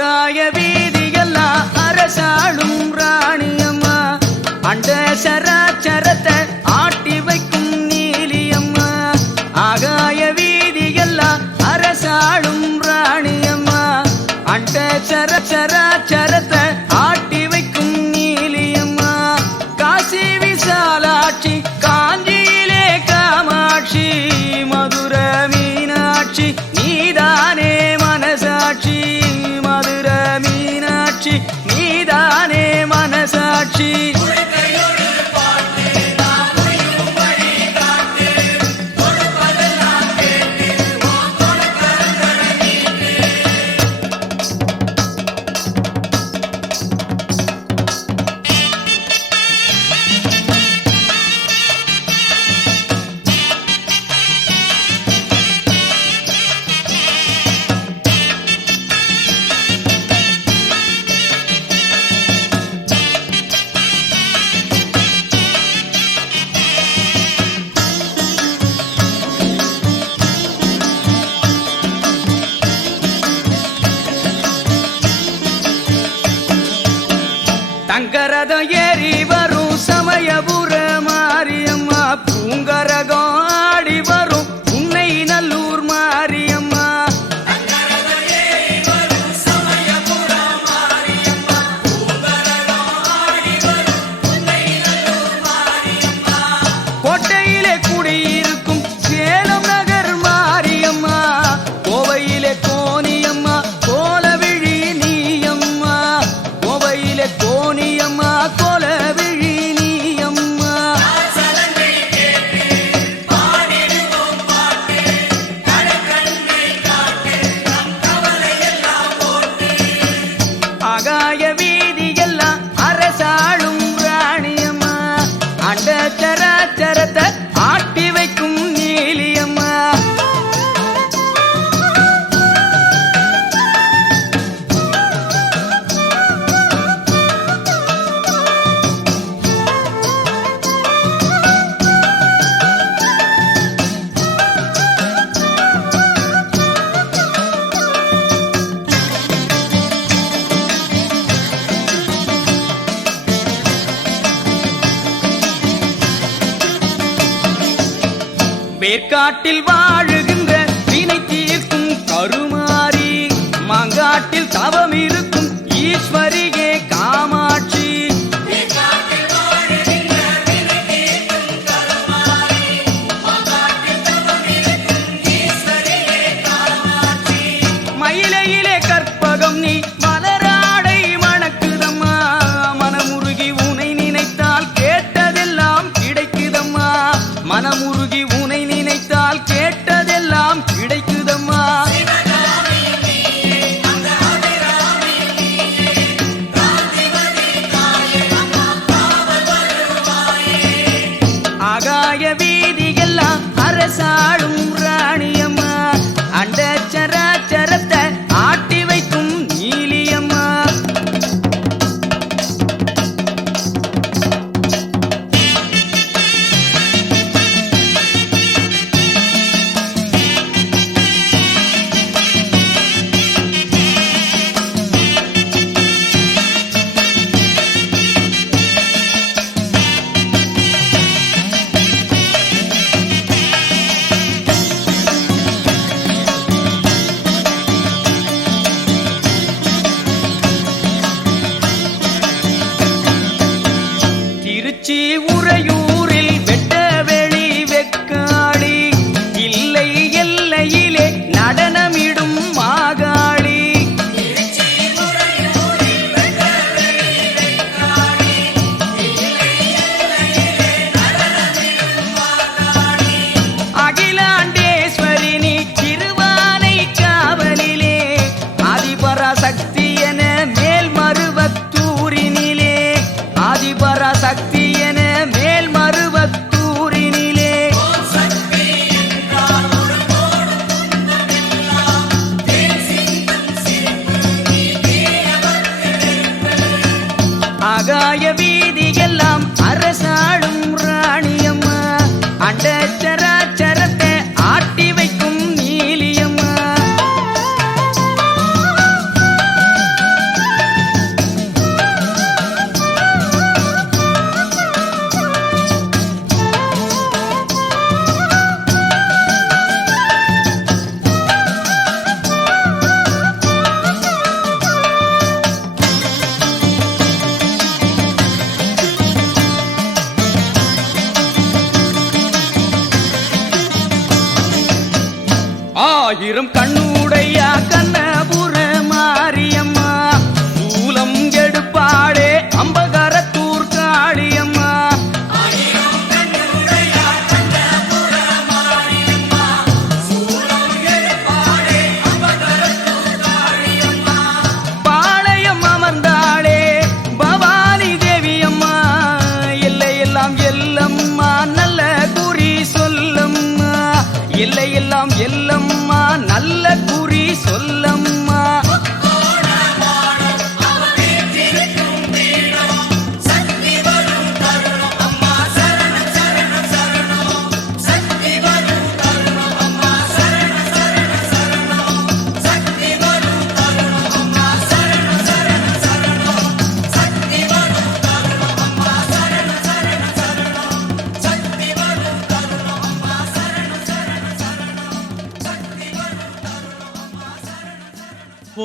ஆகாய வீதியெல்லாம் அரசாளும் ராணியம்மா அண்ட சராச்சரத்தை ஆட்டி வைக்கும் நீலியம்மா ஆகாய வீதியெல்லாம் அரசாளும் ராணியம்மா அண்ட சராச்சரத்தை ஆட்டி வைக்கும் நீலியம்மா காசி விசாலாட்சி காஞ்சியிலே காமாட்சி மதுர மீனாட்சி நீதானே மனசாட்சி மதுர மீனாட்சி நீதானே மனசாட்சி தங்கரதம் ஏறி வரும் சமயபுர மாரியம்மா பூங்கரகம் ஆடி வரும் உன்னை நல்லூர் மாரியம்மா கோட்டையிலே குடியிருக்கும் சேலம் நகர் மாரியம்மா கோவையிலே கோனியம்மா கோலவிழி நீயம்மா கோவையிலே கோனியம்மா கோலவிழி நீயம்மா ஆகாய வீதியெல்லாம் அரசாளும் ராணியம்மா அண்ட சராச்சரத்தை ஆட்டி வைக்கும் நீலியம்மா வேர்க்காட்டில் வாழுகின்ற வினை தீர்க்கும் கருமாரி மாங்காட்டில் தவம் இருக்கும் ஈஸ்வரியே காமாட்சி மயிலையிலே கற்பகம் நீ மலராடை மணக்குதம்மா மனமுருகி உனை நினைத்தால் கேட்டதெல்லாம் கிடைக்குதம்மா மனமுருகி உனை நினைத்தால் கேட்டதெல்லாம் கிடைக்குதம்மா ஆகாய வீதியெல்லாம் அரசாளும் ராணியம்மா அண்ட சராச்சரத்தை ஆட்டி வைக்கும் நீலியம்மா திருச்சி உறையூரில் வெட்டவெளி வெக்காளி இல்லை எல்லையிலே நடனமிடும் மாகாளி அகிலாண்டேஸ்வரி நீ திருவானை காவலிலே ஆதிபராசக்தி என மேல்மருவத்தூரினிலே ஆதிபராசக்தி என மேல்மருவத்தூரினிலே ஆகாய வீதியெல்லாம் அரசாளும் ராணியம்மா அண்ட சராச்சரத்தை ஆட்டி வைக்கும் நீலியம்மா ஆயிரம் கண்ணுடையா கண்ணபுர மாரியம்மா சூலம் எடுப்பாளே அம்பகரத்தூர் காளியம்மா பாளையம் அமர்ந்தாளே பவானி தேவியம்மா எல்லையெல்லாம் எல்லம்மா நல்ல குறி சொல்லம்மா எல்லையெல்லாம் எல்லம்மா நல்ல குறி சொல்லம்மா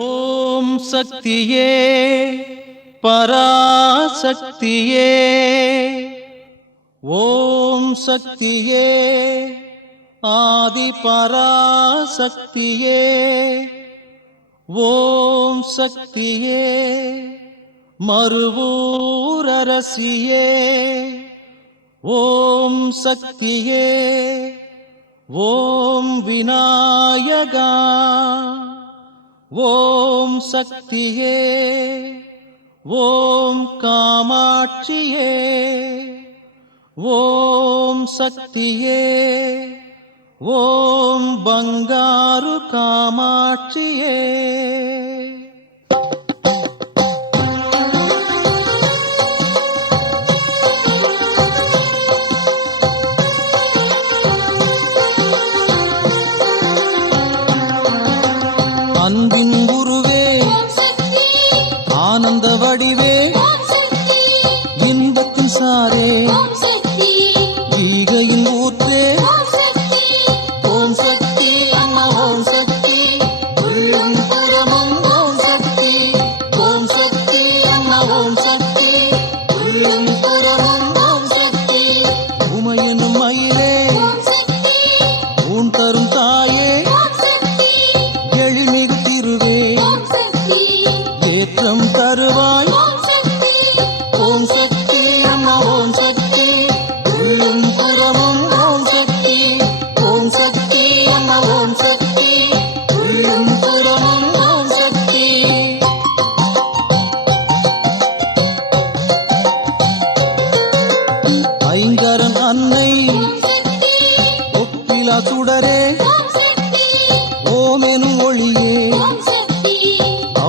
ஓம் சக்தியே பராசக்தியே ஓம் சக்தியே ஆதி பராசக்தியே ஓம் சக்தியே மறுவூரரசியே ஓம் சக்தியே ஓம் விநாயகா ஓம் சக்தியே ஓம் காமாட்சியே ஓம் சக்தியே ஓம் பங்காரு காமாட்சியே அன்பின் குருவே ஆனந்த வடிவே இன்பத்தின் சாரே ஈகையின் ஊற்றே ஓம் சக்தி அம்மா ஓம் சக்தி உள்ளும் புறமும் ஓம் சக்தி ஓம் சக்தி அம்மா ஓம் சக்தி உள்ளும் புறமும் ஓம் சக்தி உமையனும் மயிலே ஊன் தரும் தாயே எழில்மிகு திருவே ஏற்றம் தருவாய் ஓம் சக்தி அம்மா ஓம் சக்தி உள்ளும் புறமும் ஓம் சக்தி ஓம் சக்தி அம்மா ஓம் சக்தி உள்ளும் புறமும் ஓம் சக்தி ஐங்கரன் அன்னை ஒப்பிலா சுடரே ஓமெனும் ஒளியே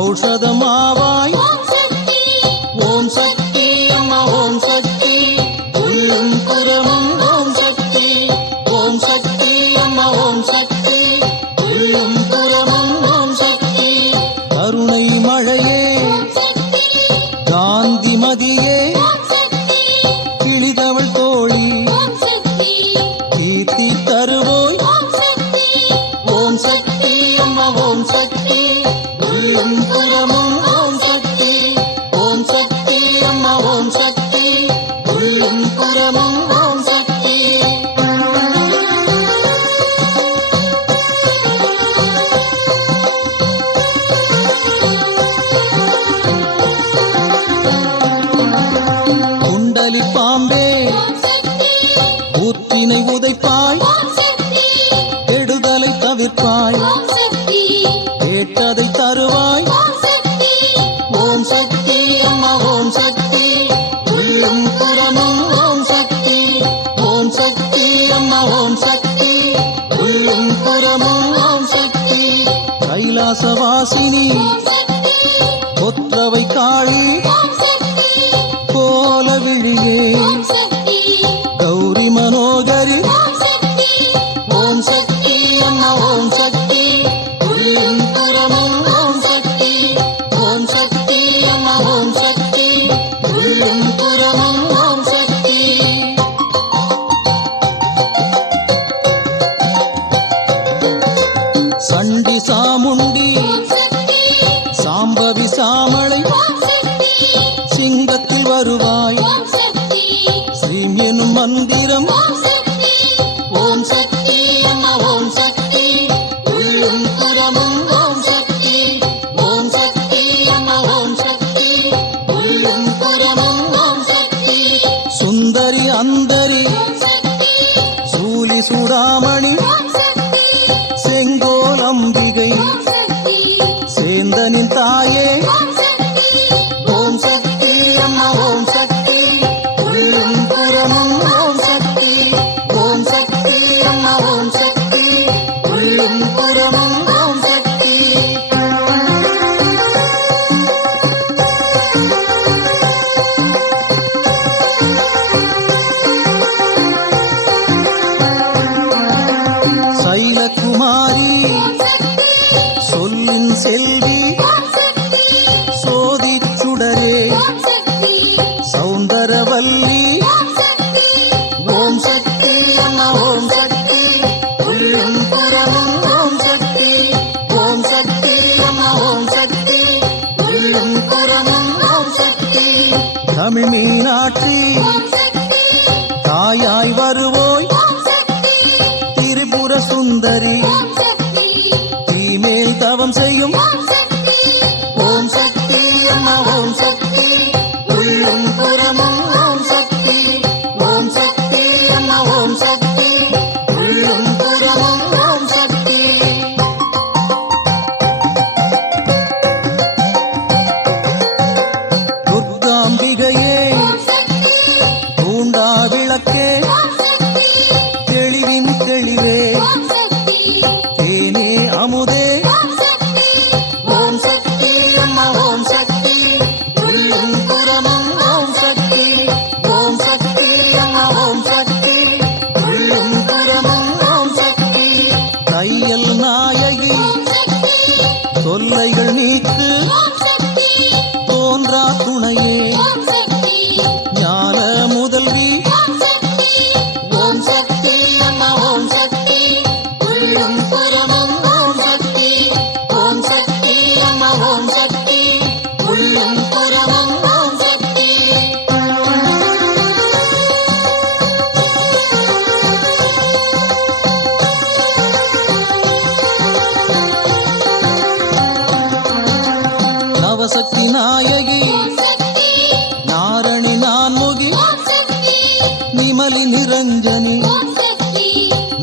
ஔஷதமாவாய் ஓம் சக்தி அம்மா ஓம் சக்தி உள்ளும் புறமும் ஓம் சக்தி ஓம் சக்தி அம்மா ஓம் சக்தி உள்ளும் புறமும் ஓம் சக்தி கருணை மழையே காந்தி மதியே கிளிதவள் தோழி கீர்த்தி தருவோய் ஓம் சக்தி அம்மா ஓம் சக்தி உள்ளும் புறமும் ஓம் சக்தி ஓம் சக்தி அம்மா ஓம் சக்தி உள்ளும் புறமும் ஓம் சக்தி குண்டலி பாம்பே ஊற்றினை உதைப்பாய் கெடுதலை தவிர்ப்பாய் கேட்டதை தருவாய் ஓம் சக்தி அம்மா ஓம் சக்தி உள்ளும் புறமும் ஓம் சக்தி ஓம் சக்தி அம்மா ஓம் சக்தி உள்ளும் புறமும் ஓம் சக்தி கைலாசவாசினி கொற்றவை காளி கோல விழியே கௌரி மனோகரி ஓம் சக்தி அம்மா ஓம் சக்தி உள்ளும் புறமும் ஓம் சக்தி ஓம் சக்தி அம்மா ஓம் சக்தி உள்ளும் புறமும் ஓம் சக்தி சண்டி சாமுண்டி சாம்பவி சாமளை சிங்கத்தில் வருவாய் ஸ்ரீம் எனும் மந்திரம் ஓம் சக்தி அம்மா ஓம் சக்தி உள்ளும் சூடாமணி செங்கோல் அம்பிகை சேந்தனின் தாயே ஓம் சக்தி அம்மா ஓம் சக்தி உள்ளும் புறமும் ஓம் சக்தி ஓம் சக்தி அம்மா ஓம் சக்தி உள்ளும் புறமும் ஓம் சக்தி சைலகுமாரி சொல்லின் செல்வி சோதி சுடரே சௌந்தரவல்லி ஓம் சக்தி அம்மா ஓம் சக்தி உள்ளும் புறமும் ஓம் சக்தி ஓம் சக்தி அம்மா ஓம் சக்தி உள்ளும் புறமும் ஓம் சக்தி தமிழ் மீனாட்சி தாயாய் வருவோய் திரிபுர சுந்தரி தீமேல் தவம் செய்யும் ஓம் சக்தி அம்மா ஓம் சக்தி உள்ளும் புறமும் ஓம் சக்தி ஓம் சக்தி அம்மா ஓம் சக்தி உள்ளும் புறமும் ஓம் சக்தி துர்காம்பிகையே தூண்டா விளக்கே தெளிவின் தெளிவே தேனே அமுதே ஓம் சக்தி அம்மா ஓம் சக்தி உள்ளும் புறமும் ஓம் சக்தி ஓம் சக்தி அம்மா ஓம் சக்தி உள்ளும் புறமும் ஓம் சக்தி தையல் நாயகி தொல்லைகள் நீக்கு தோன்றா துணையே ஞான முதல்வி ஓம் சக்தி அம்மா ஓம் சக்தி உள்ளும் புறமும் ஓம் சக்தி ஓம் சக்தி அம்மா ஓம் சக்தி உள்ளும் புறமும் ஓம் சக்தி நவசக்தி நாயகி நாரணி நான்முகி நிமலி நிரஞ்சனி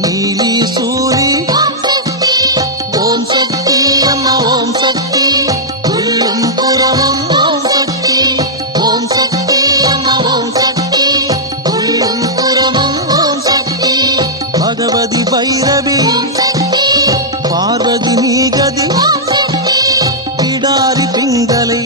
நீலி சூரி ஓம் சக்தி அம்மா ஓம் சக்தி உள்ளும் புறமும் ஓம் சக்தி ஓம் சக்தி அம்மா ஓம் சக்தி உள்ளும் புறமும் ஓம் சக்தி பகவதி பைரவி பார்வதி நீகதி பிடாரி பிங்களை